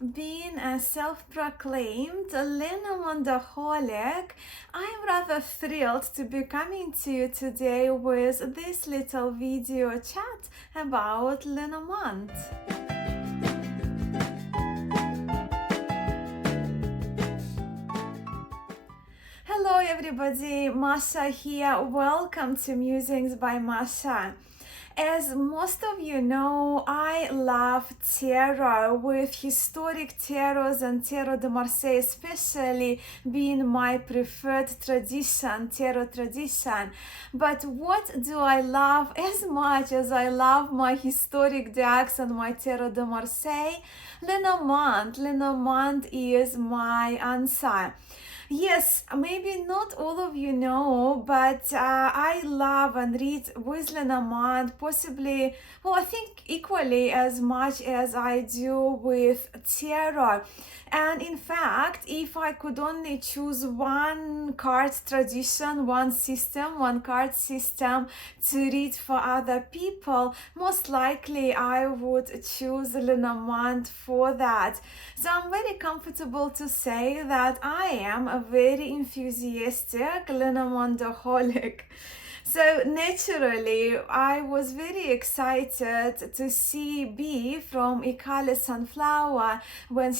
Being a self-proclaimed Lenormandaholic, I'm rather thrilled to be coming to you today with this little video chat about Lenormand. Hello everybody, Masha here. Welcome to Musings by Masha. As most of you know, I love tarot, with historic tarots and tarot de Marseille especially being my preferred tradition, tarot tradition. But what do I love as much as I love my historic decks and my tarot de Marseille? Lenormand. Lenormand is my answer. Yes, maybe not all of you know, but I love and read with Lenormand, possibly, well, I think equally as much as I do with tarot. And in fact, if I could only choose one card tradition, one system, one card system to read for other people, most likely I would choose Lenormand for that. So I'm very comfortable to say that I am a very enthusiastic Lenormandaholic. So naturally, I was very excited to see B from Ikale Sunflower when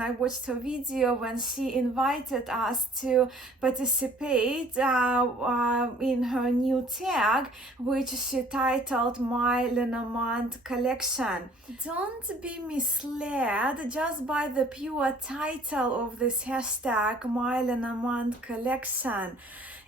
I watched her video, when she invited us to participate in her new tag, which she titled My Lenormand Collection. Don't be misled just by the pure title of this hashtag, My Lenormand Collection.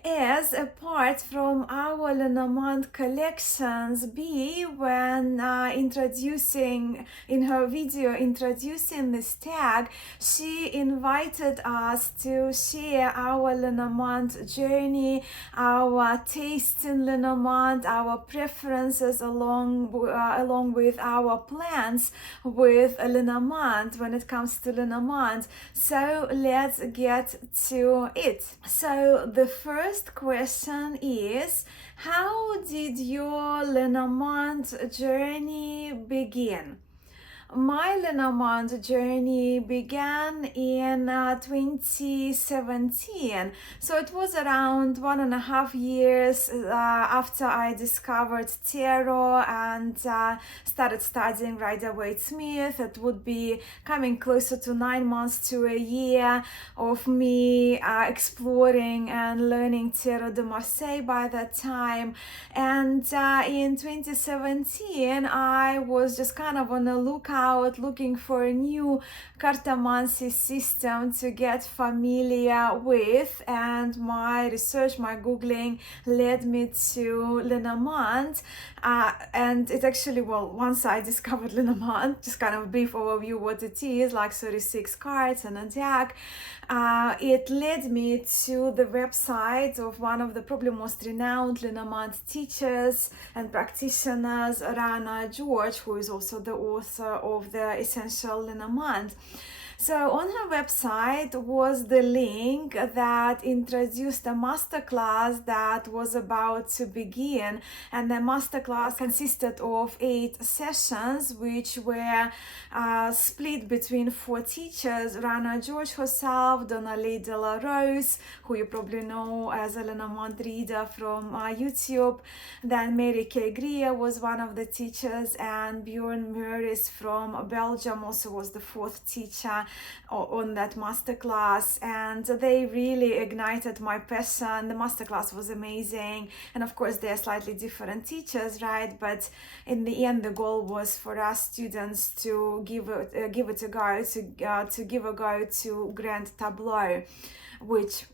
As apart from our Lenormand collections, B, when introducing this tag, she invited us to share our Lenormand journey, our taste in Lenormand, our preferences along with our plans with Lenormand when it comes to Lenormand. So let's get to it. So the first question is, how did your Lenormand journey begin? My Lenormand journey began in 2017, so it was around 1.5 years after I discovered tarot and started studying Rider-Waite-Smith. It would be coming closer to 9 months to a year of me exploring and learning tarot de Marseille by that time. And in 2017, I was just kind of on the lookout looking for a new cartomancy system to get familiar with, and my research, my googling led me to Lenormand, and it actually, well, once I discovered Lenormand, just kind of brief overview what it is, like 36 cards and a deck, it led me to the website of one of the probably most renowned Lenormand teachers and practitioners, Rana George, who is also the author of the Essential Lenormand. So on her website was the link that introduced a masterclass that was about to begin, and the masterclass consisted of 8 sessions, which were split between 4 teachers: Rana George herself, Donnelly de la Rose, who you probably know as a Lenormand reader from YouTube, then Mary K. Greer was one of the teachers, and Bjorn Meuris from Belgium also was the 4th teacher on that masterclass, and they really ignited my passion. The masterclass was amazing, and of course they're slightly different teachers, right? But in the end, the goal was for us students to give it a go to Grand Tableau, which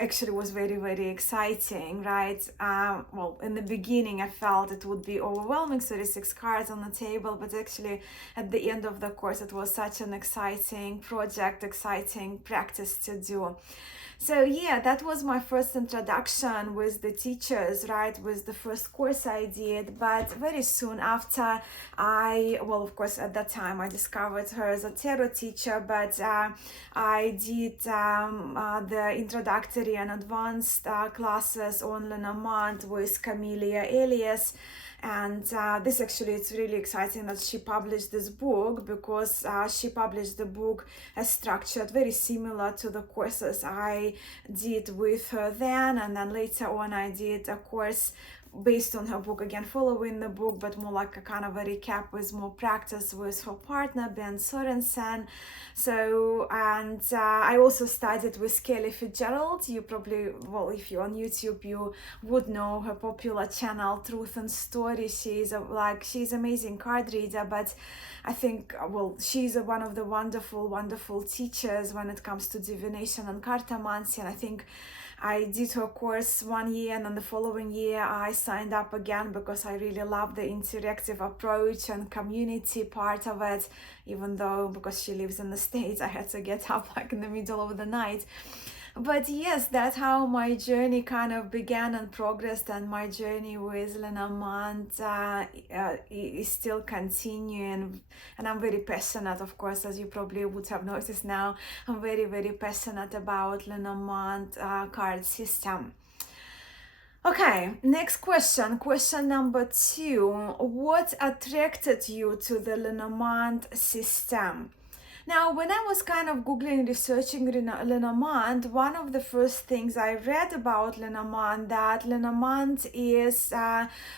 actually was very, very exciting, right? Well, in the beginning I felt it would be overwhelming, 36 cards on the table, but actually at the end of the course it was such an exciting project, exciting practice to do. So yeah, that was my first introduction with the teachers, right, with the first course I did. But very soon after, of course at that time I discovered her as a tarot teacher, but I did the introductory elementary and advanced classes on Lenormand with Camelia Elias. And this actually, it's really exciting that she published this book, because she published the book as structured very similar to the courses I did with her then, and then later on I did a course based on her book, again following the book, but more like a kind of a recap with more practice with her partner Ben Sorensen. So, and I also studied with Kelly Fitzgerald. You probably, well, if you're on YouTube, you would know her popular channel Truth and Story. She's she's amazing card reader, but I think, well, she's one of the wonderful teachers when it comes to divination and cartomancy. And I think I did her course 1 year, and then the following year I signed up again, because I really love the interactive approach and community part of it, even though, because she lives in the States, I had to get up like in the middle of the night. But yes, that's how my journey kind of began and progressed, and my journey with Lenormand is still continuing. And I'm very passionate, of course, as you probably would have noticed now. I'm very passionate about Lenormand card system. Okay, next question. Question number 2. What attracted you to the Lenormand system? Now, when I was kind of Googling, researching Lenormand, one of the first things I read about Lenormand, that Lenormand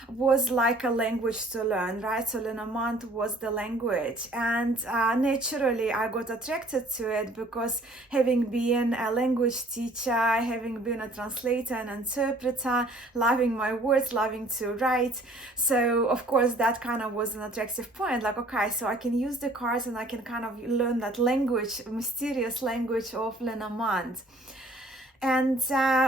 was like a language to learn, right? So Lenormand was the language, and naturally I got attracted to it, because having been a language teacher, having been a translator and interpreter, loving my words, loving to write, so of course that kind of was an attractive point. Like, okay, so I can use the cards and I can kind of learn that language, mysterious language of Lenormand. And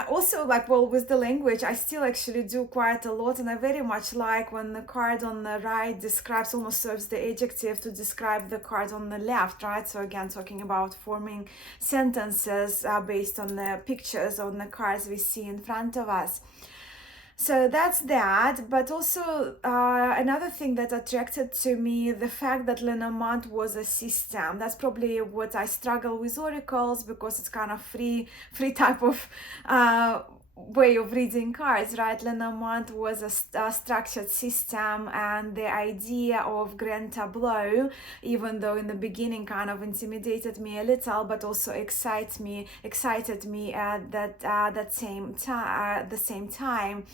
also, like, well, with the language, I still actually do quite a lot, and I very much like when the card on the right describes, almost serves the adjective to describe the card on the left, right? So again, talking about forming sentences based on the pictures on the cards we see in front of us. So that's that, but also another thing that attracted to me, the fact that Lenormand was a system. That's probably what I struggle with oracles, because it's kind of free type of way of reading cards, right? Lenormand was a structured system, and the idea of grand tableau, even though in the beginning kind of intimidated me a little, but also excited me at the same time.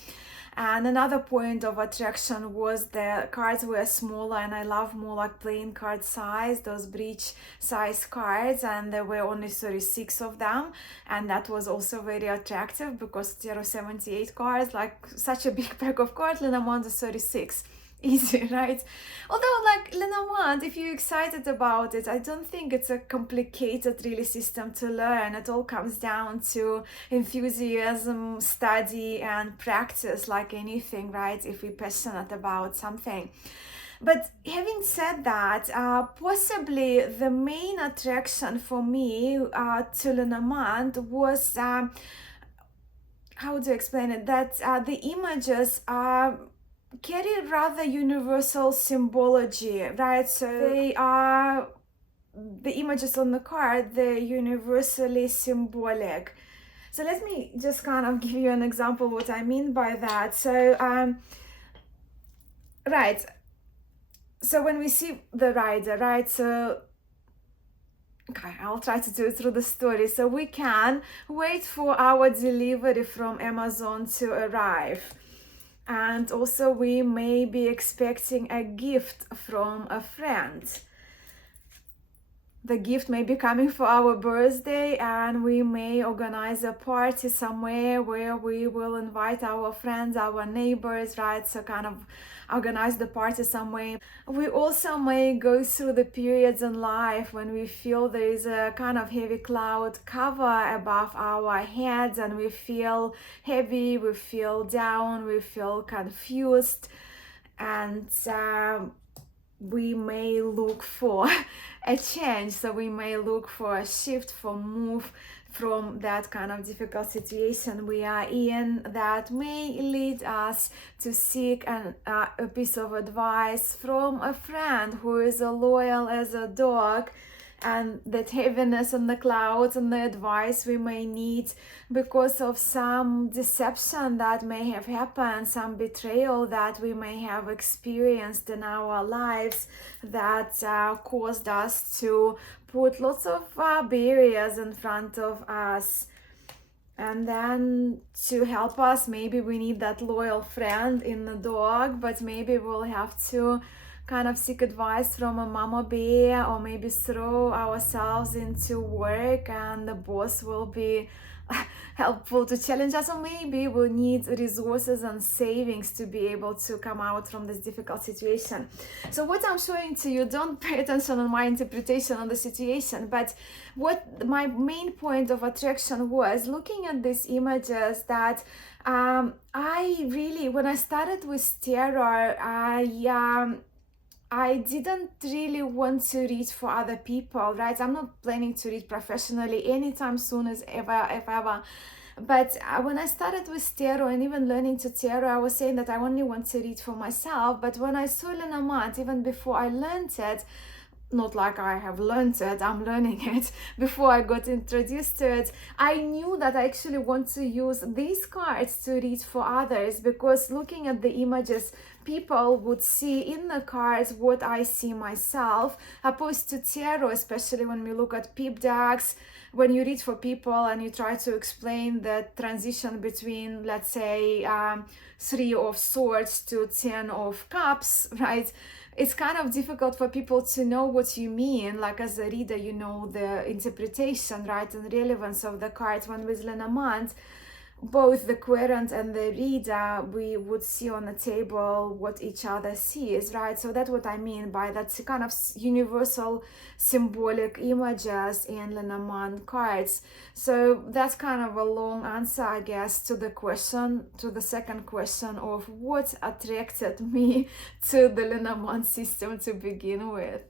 And another point of attraction was the cards were smaller, and I love more like playing card size, those bridge size cards, and there were only 36 of them, and that was also very attractive, because 078 cards, like such a big pack of cards, Lenormand is 36. Easy, right? Although, like Lenormand, if you're excited about it, I don't think it's a complicated really system to learn. It all comes down to enthusiasm, study, and practice, like anything, right? If we're passionate about something. But having said that, possibly the main attraction for me to Lenormand was, how to explain it, that the images are carry rather universal symbology, right? So they are, the images on the card, they're universally symbolic. So let me just kind of give you an example what I mean by that. So right, so when we see the rider, right, so okay, I'll try to do it through the story. So we can wait for our delivery from Amazon to arrive. And also we may be expecting a gift from a friend. The gift may be coming for our birthday, and we may organize a party somewhere where we will invite our friends, our neighbors, right? So kind of organize the party somewhere. We also may go through the periods in life when we feel there is a kind of heavy cloud cover above our heads, and we feel heavy, we feel down, we feel confused, and we may look for a change. So we may look for a shift, for move from that kind of difficult situation we are in, that may lead us to seek a piece of advice from a friend who is as loyal as a dog, and that heaviness and the clouds and the advice we may need because of some deception that may have happened, some betrayal that we may have experienced in our lives that caused us to put lots of barriers in front of us. And then to help us, maybe we need that loyal friend in the dog, but maybe we'll have to kind of seek advice from a mama bear, or maybe throw ourselves into work and the boss will be helpful to challenge us, or maybe we'll need resources and savings to be able to come out from this difficult situation. So what I'm showing to you, don't pay attention on my interpretation on the situation, but what my main point of attraction was looking at these images, that I really, when I started with tarot, I didn't really want to read for other people, right? I'm not planning to read professionally anytime soon, as ever. But when I started with tarot and even learning to tarot, I was saying that I only want to read for myself. But when I saw Lenormand, even before I learned it, not like I have learned it, I'm learning it, before I got introduced to it, I knew that I actually want to use these cards to read for others, because looking at the images, people would see in the cards what I see myself, opposed to tarot, especially when we look at peep decks. When you read for people and you try to explain the transition between, let's say, 3 of Swords to 10 of Cups, right? It's kind of difficult for people to know what you mean. Like as a reader, you know the interpretation, right, and relevance of the cards. When with Lenormand, both the querent and the reader, we would see on the table what each other sees, right? So that's what I mean by that kind of universal symbolic images in Lenormand cards. So that's kind of a long answer, I guess, to the question, to the second question of what attracted me to the Lenormand system to begin with.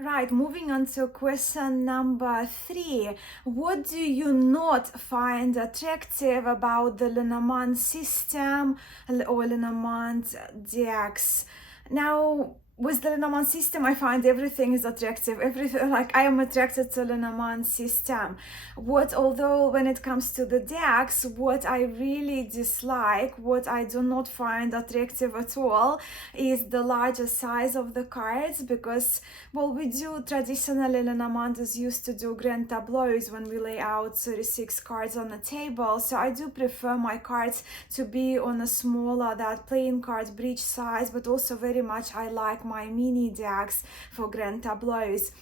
Right, moving on to question number 3. What do you not find attractive about the Lenormand system or Lenormand decks? Now, with the Lenormand system, I find everything is attractive. Everything, like I am attracted to Lenormand system. Although when it comes to the decks, what I really dislike, what I do not find attractive at all, is the larger size of the cards, because, well, we do traditionally, Lenormand is used to do grand tableaux when we lay out 36 cards on the table. So I do prefer my cards to be on a smaller, that playing card bridge size, but also very much I like my mini decks for grand tableaus.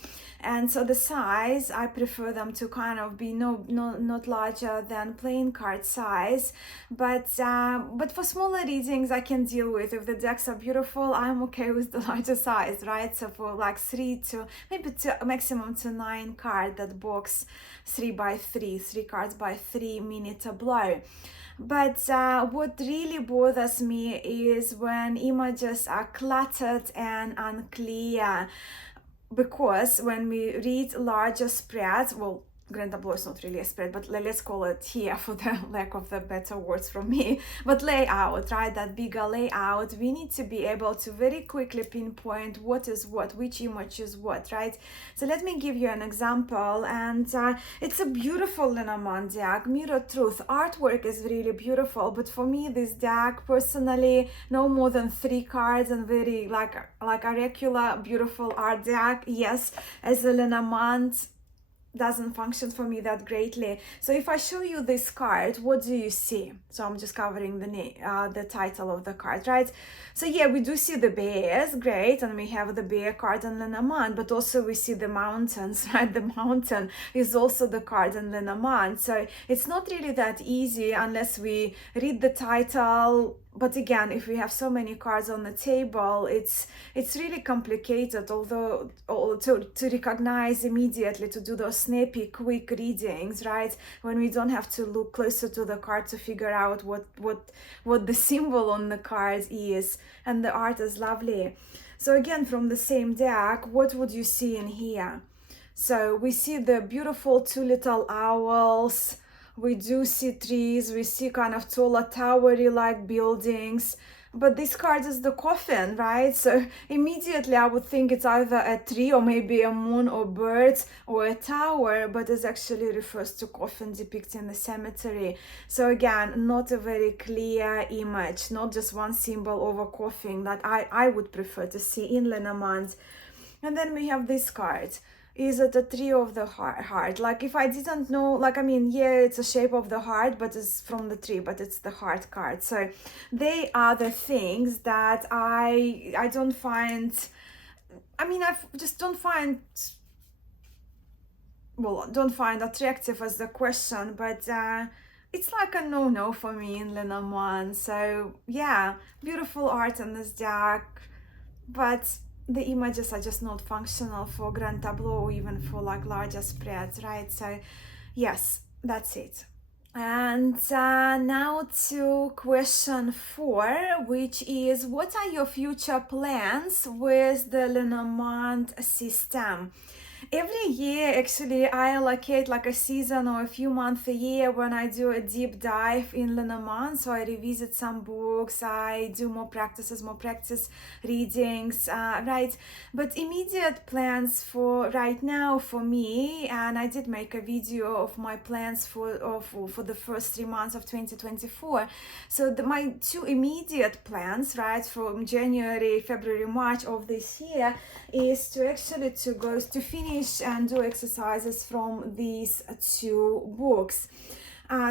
And so the size, I prefer them to kind of be not larger than playing card size, but for smaller readings I can deal with. If the decks are beautiful, I'm okay with the larger size, right? So for like 3 to maybe maximum to 9 card, that box 3 by 3 cards by 3 mini tableau. But what really bothers me is when images are cluttered and unclear, because when we read larger spreads, well, grand tableau is not really a spread, but let's call it here for the lack of the better words from me, but layout, right? That bigger layout, we need to be able to very quickly pinpoint what is what, which image is what, right? So let me give you an example, and it's a beautiful Lenormand deck, Mirror Truth. Artwork is really beautiful, but for me this deck personally, no more than 3 cards and very like a regular beautiful art deck, yes, as a Lenormand doesn't function for me that greatly. So if I show you this card, what do you see? So I'm just covering the title of the card, right? So yeah, we do see the bears, great, and we have the bear card in Lenormand, but also we see the mountains, right? The mountain is also the card in Lenormand. So it's not really that easy unless we read the title. But again, if we have so many cards on the table, it's really complicated, although to recognize immediately, to do those snappy, quick readings, right? When we don't have to look closer to the card to figure out what the symbol on the card is. And the art is lovely. So again, from the same deck, what would you see in here? So we see the beautiful 2 little owls. We do see trees, we see kind of taller towery like buildings, but this card is the coffin, right? So immediately I would think it's either a tree or maybe a moon or birds or a tower, but it actually refers to coffin depicting the cemetery. So again, not a very clear image, not just one symbol of a coffin that I would prefer to see in Lenormand. And then we have this card. Is it a tree of the heart? Like, if I didn't know, like, I mean, yeah, it's a shape of the heart, but it's from the tree, but it's the heart card. So they are the things that I don't find, I mean, I just don't find, well, don't find attractive as the question, but it's like a no-no for me in Lenormand. So yeah, beautiful art in this deck, but the images are just not functional for grand tableau or even for like larger spreads, right? So yes, that's it. And now to question 4, which is, what are your future plans with the Lenormand system? Every year, actually, I allocate like a season or a few months a year when I do a deep dive in Lenormand. So I revisit some books, I do more practice readings, right? But immediate plans for right now for me, and I did make a video of my plans for the first 3 months of 2024. So my 2 immediate plans, right, from January, February, March of this year is to actually to finish and do exercises from these 2 books.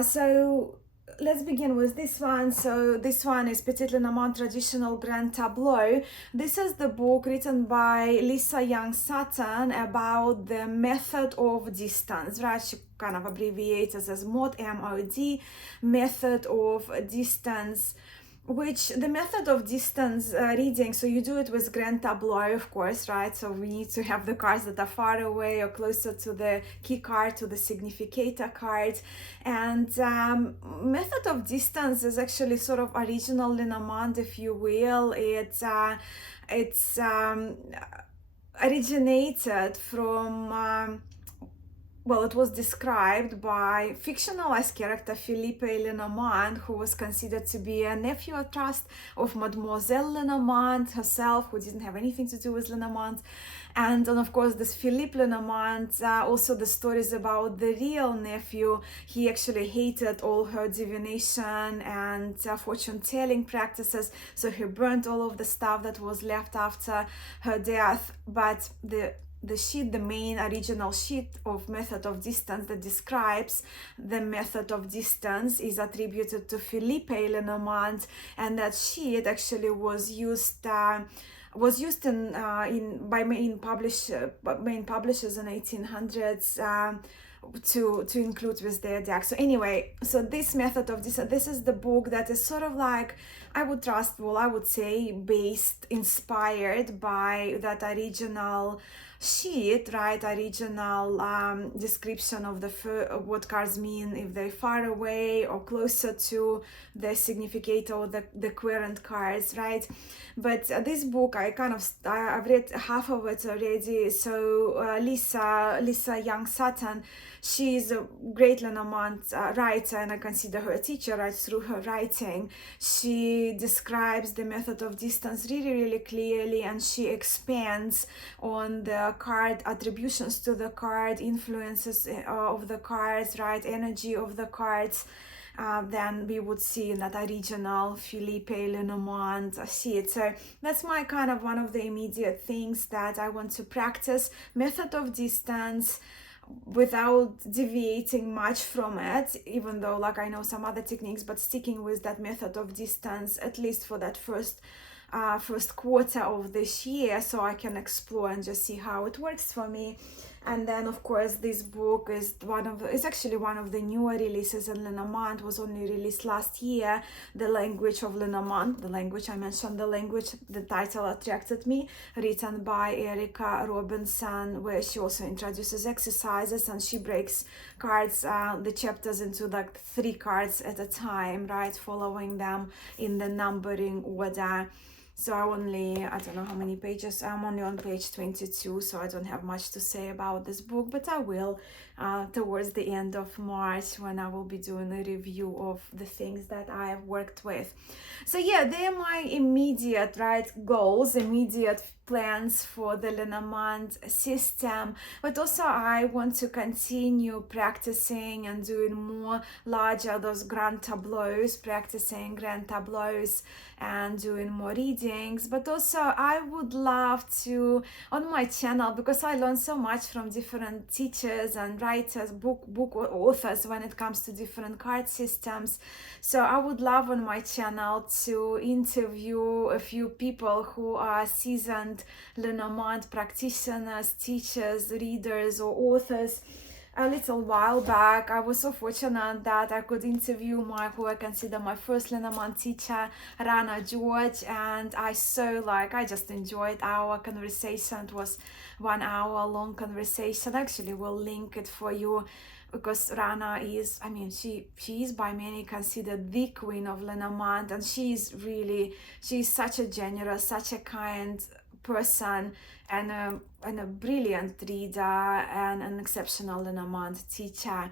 So let's begin with this one. So this one is Petit Lenormand Traditional Grand Tableau. This is the book written by Lisa Young Sutton about the method of distance, right? She kind of abbreviates as MOD, M-O-D, method of distance, which the method of distance reading, so you do it with grand tableau, of course, right? So we need to have the cards that are far away or closer to the key card, to the significator card. And method of distance is actually sort of original Lenormand, if you will. It's originated from well, it was described by fictionalized character Philippe Lenormand, who was considered to be a nephew at trust of Mademoiselle Lenormand herself, who didn't have anything to do with Lenormand. And of course, this Philippe Lenormand, also the stories about the real nephew. He actually hated all her divination and fortune-telling practices, so he burnt all of the stuff that was left after her death. But the sheet, the main original sheet of method of distance that describes the method of distance, is attributed to Philippe Lenormand, and that sheet actually was used by main publishers in 1800s to include with their deck. So anyway, so this method of this is the book that is sort of like, I would say inspired by that original sheet, right? Original description of what cards mean if they're far away or closer to the significator or the current cards, right? But this book, I've read half of it already. So Lisa Young Sutton, she's a great Lenormand writer, and I consider her a teacher, right? Through her writing, she describes the method of distance really, really clearly, and she expands on the card attributions to the card, influences of the cards, right? Energy of the cards. Than we would see in that original Philippe Lenormand sheet. So that's my kind of one of the immediate things that I want to practice, method of distance, without deviating much from it, even though like I know some other techniques, but sticking with that method of distance, at least for that first quarter of this year, so I can explore and just see how it works for me. And then of course this book is it's actually one of the newer releases in Lenormand, was only released last year, The Language of Lenormand, the title attracted me, written by Erica Robinson, where she also introduces exercises and she breaks cards, the chapters into like 3 cards at a time, right, following them in the numbering order. So I don't know how many pages, I'm only on page 22, so I don't have much to say about this book, but I will towards the end of March, when I will be doing a review of the things that I have worked with. So yeah, they are my immediate, right, goals, immediate plans for the Lenormand system, but also I want to continue practicing and doing more larger, those grand tableaus, practicing grand tableaus and doing more readings. But also I would love to, on my channel, because I learn so much from different teachers and writers, book authors when it comes to different card systems. So I would love on my channel to interview a few people who are seasoned Lenormand practitioners, teachers, readers, or authors. A little while back, I was so fortunate that I could interview who I consider my first Lenormand teacher, Rana George, and I just enjoyed our conversation. It was 1 hour long conversation. Actually, we'll link it for you, because Rana is, she is by many considered the queen of Lenormand, and she's such a generous, such a kind person, and a brilliant reader and an exceptional Lenormand teacher.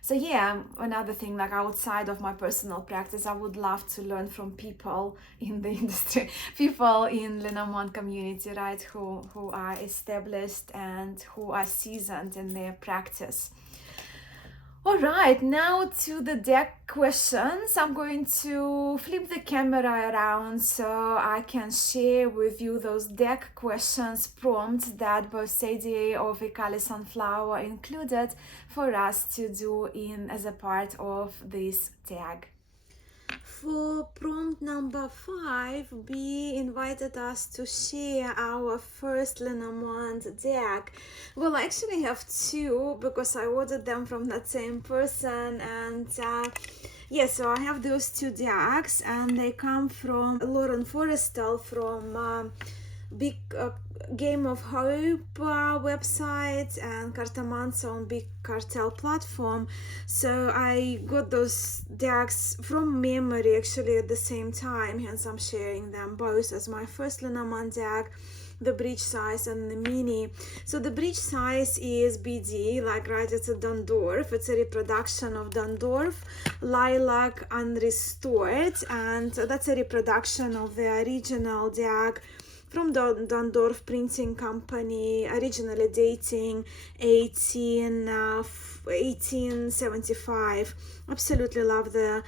So yeah, another thing, like outside of my personal practice, I would love to learn from people in the industry, people in Lenormand community, right, who are established and who are seasoned in their practice. All right, now to the deck questions. I'm going to flip the camera around so I can share with you those deck questions prompts that both Sadie of Ikali Sunflower included for us to do as a part of this tag. For prompt number 5, B invited us to share our first Lenormand deck. Well, I actually have 2 because I ordered them from that same person, and yeah, so I have those 2 decks, and they come from Lauren Forrestal from Big Game of Hope website and Cartomancer on Big Cartel platform. So I got those decks from memory actually at the same time, hence I'm sharing them both as my first Lenormand deck, the bridge size and the mini. So the bridge size is BD, it's a Dondorf. It's a reproduction of Dondorf, Lilac Unrestored, and that's a reproduction of the original deck from the Dondorf Printing Company, originally dating 1875. Absolutely love the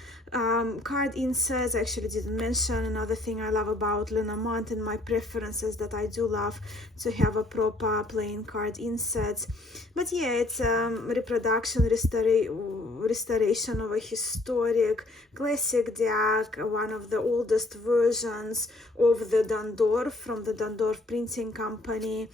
card inserts. I actually didn't mention another thing I love about Lenormand and my preferences, that I do love to have a proper plain card inserts. But yeah, it's reproduction, restoration of a historic classic deck, one of the oldest versions of the Dondorf from the Dondorf Printing Company.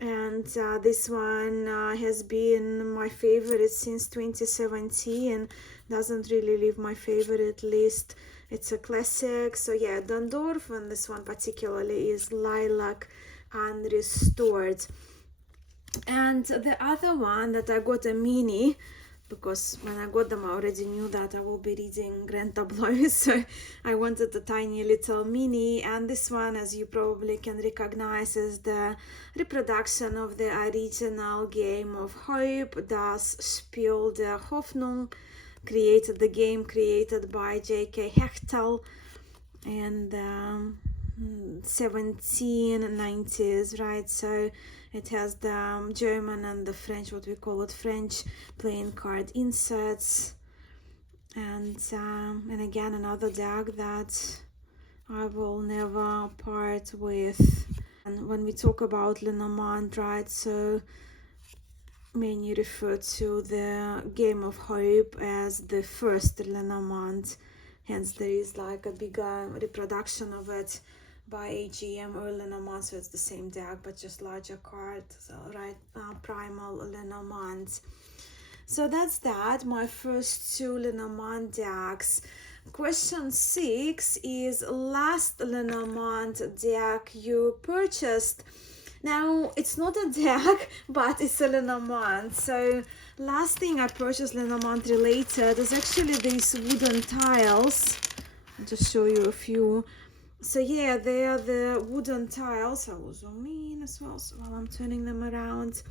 And this one has been my favorite since 2017. Doesn't really leave my favorite list. It's a classic. So yeah, Dondorf, and this one particularly is Lilac Unrestored. And the other one that I got a mini, because when I got them I already knew that I will be reading Grand Tableau, so I wanted a tiny little mini. And this one, as you probably can recognize, is the reproduction of the original Game of Hope, Das Spiel der Hoffnung, the game created by J.K. Hechtel in the 1790s, right? So it has the German and the French, what we call it French, playing card inserts. And again, another deck that I will never part with. And when we talk about Lenormand, right, so many refer to the Game of Hope as the first Lenormand, hence there is like a bigger reproduction of it by AGM or Lenormand, so it's the same deck but just larger card, so right, primal Lenormand. So that's that, my first 2 Lenormand decks. Question 6 is last Lenormand deck you purchased. Now, it's not a deck, but it's a Lenormand. So last thing I purchased Lenormand related is actually these wooden tiles. I'll just show you a few. So yeah, they are the wooden tiles. I will zoom in as well, so while I'm turning them around.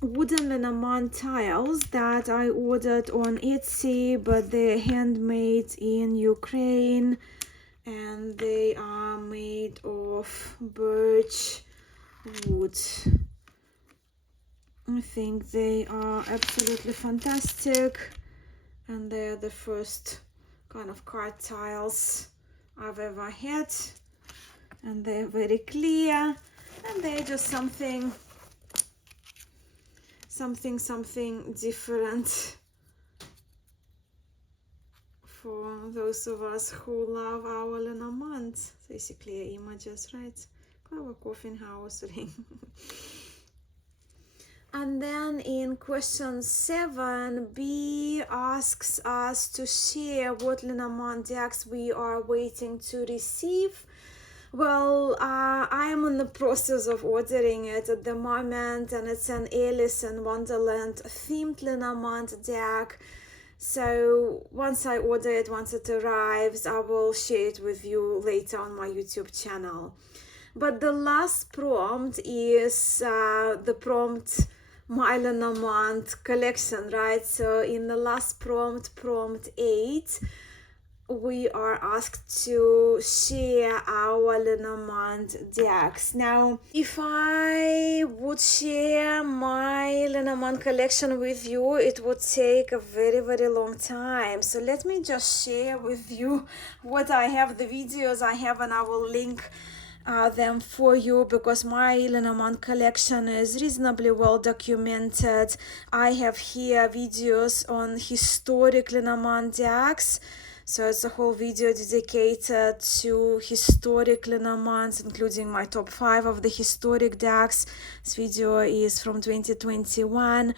Wooden Lenormand tiles that I ordered on Etsy, but they're handmade in Ukraine, and they are made of birch wood. I think they are absolutely fantastic, and they're the first kind of card tiles I've ever had, and they're very clear, and they're just something different for those of us who love our Lenormand. Basically images, right? Clever coffin house ring. And then in question 7, B asks us to share what Lenormand decks we are waiting to receive. Well, I am in the process of ordering it at the moment, and it's an Alice in Wonderland themed Lenormand deck. So once I order it, once it arrives, I will share it with you later on my YouTube channel. But the last prompt is the prompt my Lenormand collection, right? So in the last prompt, prompt 8, we are asked to share our Lenormand decks. Now, if I would share my Lenormand collection with you, it would take a very, very long time. So let me just share with you what I have, the videos I have, and I will link them for you, because my Lenormand collection is reasonably well documented. I have here videos on historic Lenormand decks. So it's a whole video dedicated to historic Lenormands, including my top 5 of the historic decks. This video is from 2021.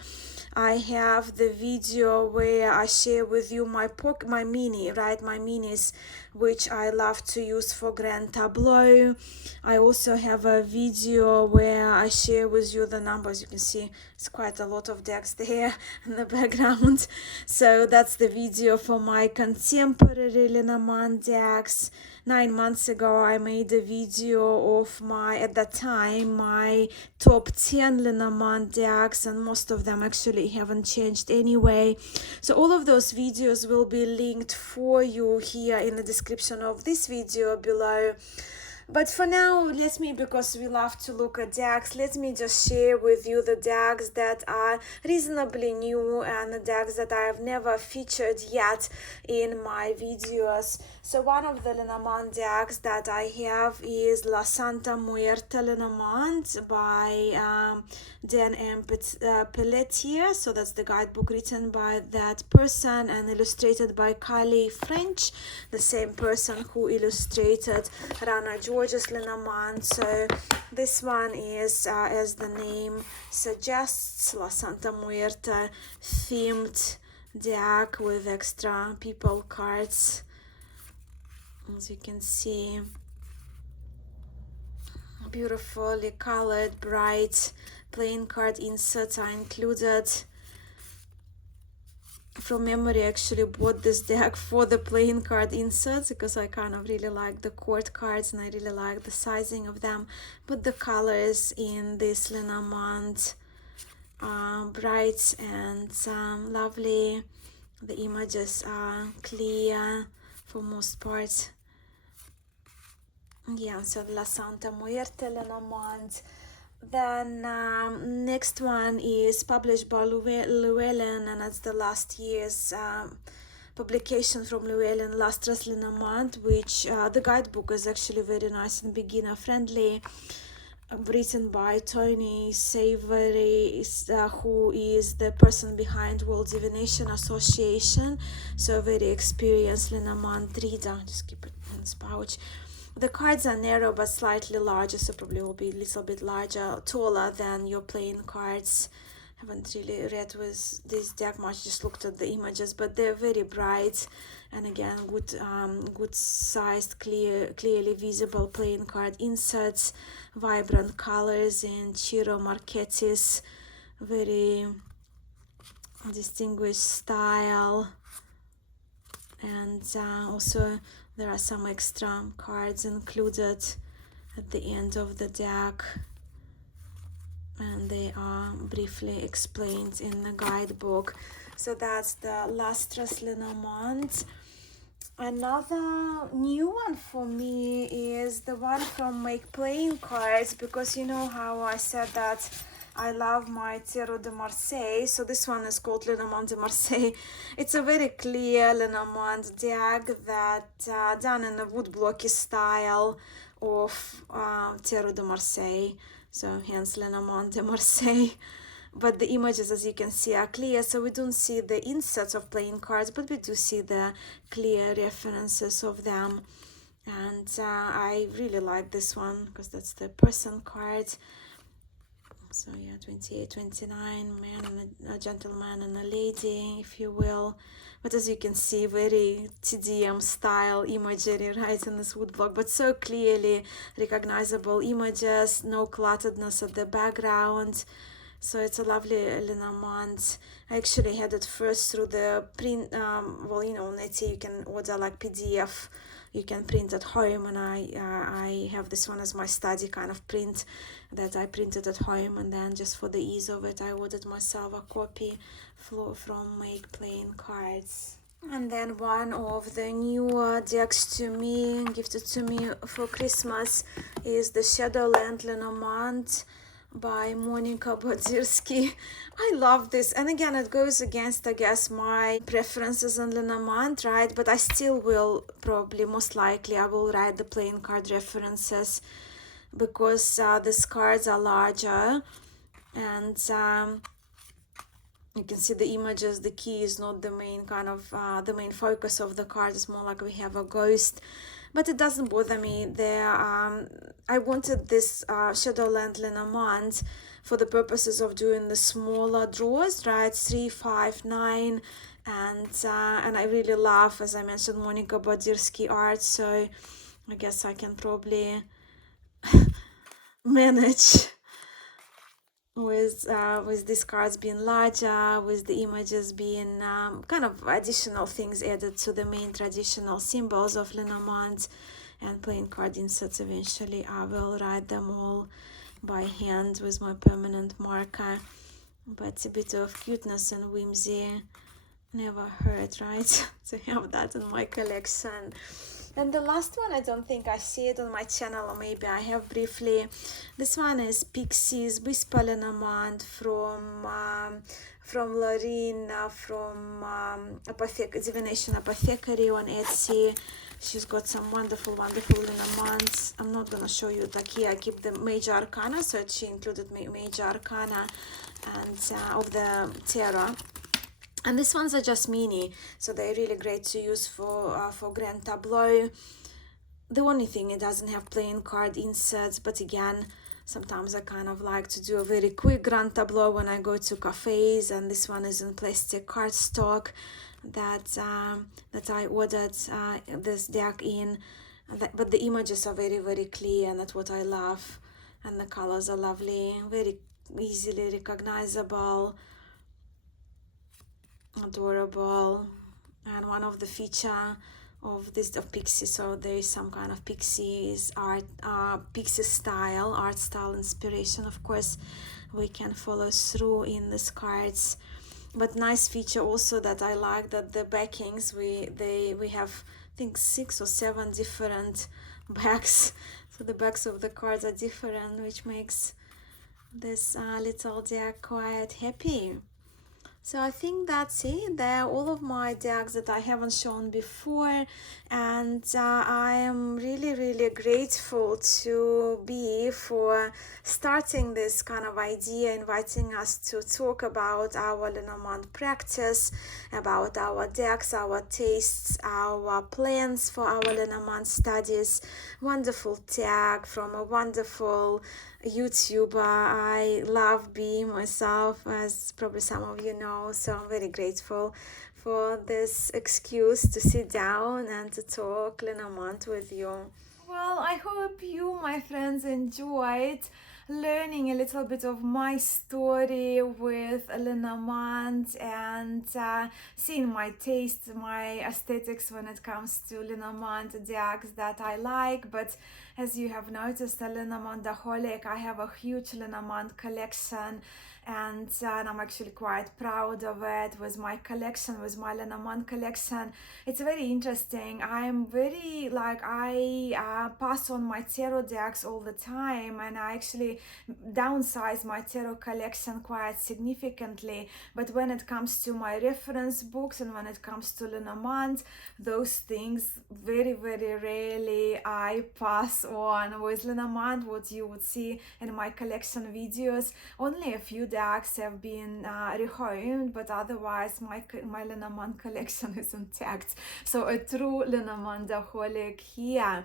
I have the video where I share with you my minis, which I love to use for grand tableau. I also have a video where I share with you the numbers. You can see it's quite a lot of decks there in the background. So that's the video for my contemporary Lenormand decks. 9 months ago I made a video of at that time, my top 10 Lenormand decks, and most of them actually haven't changed anyway. So all of those videos will be linked for you here in the description of this video below. But for now, because we love to look at decks, let me just share with you the decks that are reasonably new and the decks that I have never featured yet in my videos. So one of the Lenormand decks that I have is La Santa Muerte Lenormand by Dan M. Pelletier. So that's the guidebook written by that person and illustrated by Kylie French, the same person who illustrated Rana George's Lenormand. So this one is, as the name suggests, La Santa Muerte themed deck with extra people cards. As you can see, beautifully colored, bright playing card inserts are included. From memory, I actually bought this deck for the playing card inserts because I kind of really like the court cards and I really like the sizing of them. But the colors in this Lenormand are bright and lovely. The images are clear for most part. Yeah, so La Santa Muerte Lenormand. Then next one is published by Llewellyn, and that's the last year's publication from Llewellyn, Lustrous Lenormand, which the guidebook is actually very nice and beginner friendly, written by Tony Savory, who is the person behind World Divination Association, so a very experienced Lenormand reader. Just keep it in this pouch. The cards are narrow but slightly larger, so probably will be a little bit taller than your playing cards. Haven't really read with this deck much, just looked at the images, but they're very bright and again good sized, clearly visible playing card inserts, vibrant colors in Ciro Marchetti's very distinguished style, and also There are some extra cards included at the end of the deck, and they are briefly explained in the guidebook. So that's the Lustrous Lenormand. Another new one for me is the one from Make Playing Cards, because you know how I said that I love my Tarot de Marseille. So this one is called Lenormand de Marseille. It's a very clear Lenormand deck that done in a woodblocky style of Tarot de Marseille. So hence Lenormand de Marseille. But the images, as you can see, are clear, so we don't see the inserts of playing cards, but we do see the clear references of them. And I really like this one because that's the person card. So yeah, 28, 29, man and a gentleman and a lady, if you will. But as you can see, very TDM style imagery right in this woodblock, but so clearly recognizable images, no clutteredness at the background. So it's a lovely Lenormand. I actually had it first through the print, well, you know, on Etsy you can order like PDF, you can print at home, and I have this one as my study kind of print that I printed at home, and then just for the ease of it I ordered myself a copy from Make Playing Cards. And then one of the newer decks to me, gifted to me for Christmas, is the Shadowland Lenormand by Monica Bodzirsky. I love this, and again it goes against, I guess, my preferences in Lenormand, right? But I still will probably, most likely, I will write the playing card references because these cards are larger, and you can see the images. The key is not the main kind of the main focus of the card. It's more like we have a ghost, but it doesn't bother me. I wanted this Shadowland Lenormand for the purposes of doing the smaller draws, right? 3, 5, 9, and I really love, as I mentioned, Monica Bodzirsky art. So I guess I can probably manage with these cards being larger, with the images being kind of additional things added to the main traditional symbols of Lenormand, and playing card inserts. Eventually I will write them all by hand with my permanent marker, but a bit of cuteness and whimsy never hurt, right? To have that in my collection. And the last one, I don't think I see it on my channel, or maybe I have briefly. This one is Pixies Whisper Lenormand from Lorraine from Divination Apothecary on Etsy. She's got some wonderful Lenormands. I'm not gonna show you the key. I keep the major arcana, so she included major arcana and of the tarot. And these ones are just mini, so they're really great to use for grand tableau. The only thing, it doesn't have playing card inserts, but again, sometimes I kind of like to do a very quick grand tableau when I go to cafes, and this one is in plastic cardstock that I ordered this deck in. But the images are very, very clear, and that's what I love. And the colors are lovely, very easily recognizable, adorable. And one of the feature of this of Pixie, so there is some kind of Pixies art, Pixie style, art style inspiration. Of course, we can follow through in these cards. But nice feature also that I like, that the backings, we have, I think, 6 or 7 different backs. So the backs of the cards are different, which makes this little deck quite happy. So I think that's it. They're all of my decks that I haven't shown before, and I am really, really grateful to be for starting this kind of idea, inviting us to talk about our Lenormand practice, about our decks, our tastes, our plans for our Lenormand studies. Wonderful tag from a wonderful YouTuber. I love being myself, as probably some of you know, so I'm very grateful for this excuse to sit down and to talk Lenormand with you. Well, I hope you, my friends, enjoyed learning a little bit of my story with Lenormand and seeing my taste, my aesthetics when it comes to Lenormand decks that I like. But as you have noticed, a Lenormandaholic, I have a huge Lenormand collection, and I'm actually quite proud of it with my collection, with my Lenormand collection. It's very interesting. I'm very I pass on my tarot decks all the time, and I actually downsize my tarot collection quite significantly. But when it comes to my reference books and when it comes to Lenormand, those things very rarely I pass on. With Lenormand, what you would see in my collection videos, only a few decks have been rehomed, but otherwise my Lenormand collection is intact. So a true Lenormandaholic here.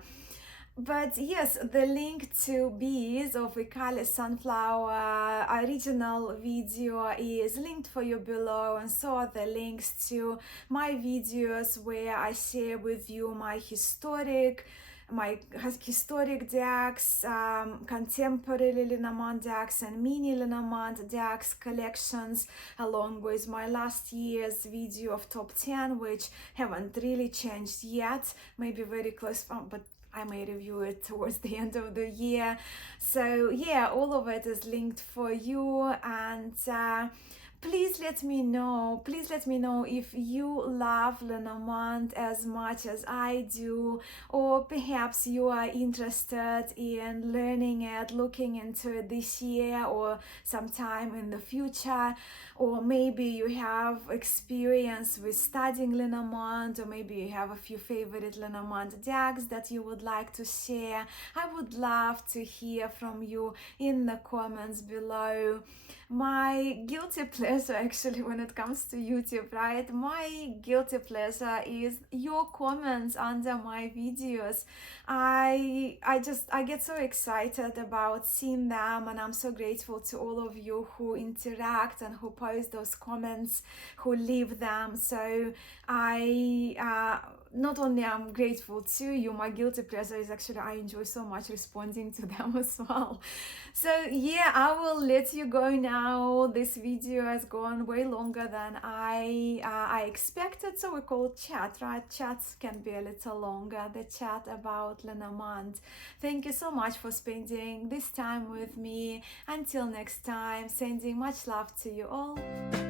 But yes, the link to Bees of Ikali Sunflower original video is linked for you below, and so are the links to my videos where I share with you my historic decks, contemporary Lenormand decks and mini Lenormand decks collections, along with my last year's video of top 10, which haven't really changed yet, maybe very close, but I may review it towards the end of the year. So yeah, all of it is linked for you, and please let me know if you love Lenormand as much as I do, or perhaps you are interested in learning it, looking into it this year or sometime in the future, or maybe you have experience with studying Lenormand, or maybe you have a few favorite Lenormand decks that you would like to share. I would love to hear from you in the comments below. My guilty pleasure, actually, when it comes to YouTube, right? My guilty pleasure is your comments under my videos. I get so excited about seeing them, and I'm so grateful to all of you who interact and who post those comments, who leave them. So I not only I'm grateful to you, my guilty pleasure is actually I enjoy so much responding to them as well. So yeah, I will let you go now. This video has gone way longer than I expected, so we call chat, right? Chats can be a little longer, the chat about Lenormand. Thank you so much for spending this time with me. Until next time, sending much love to you all.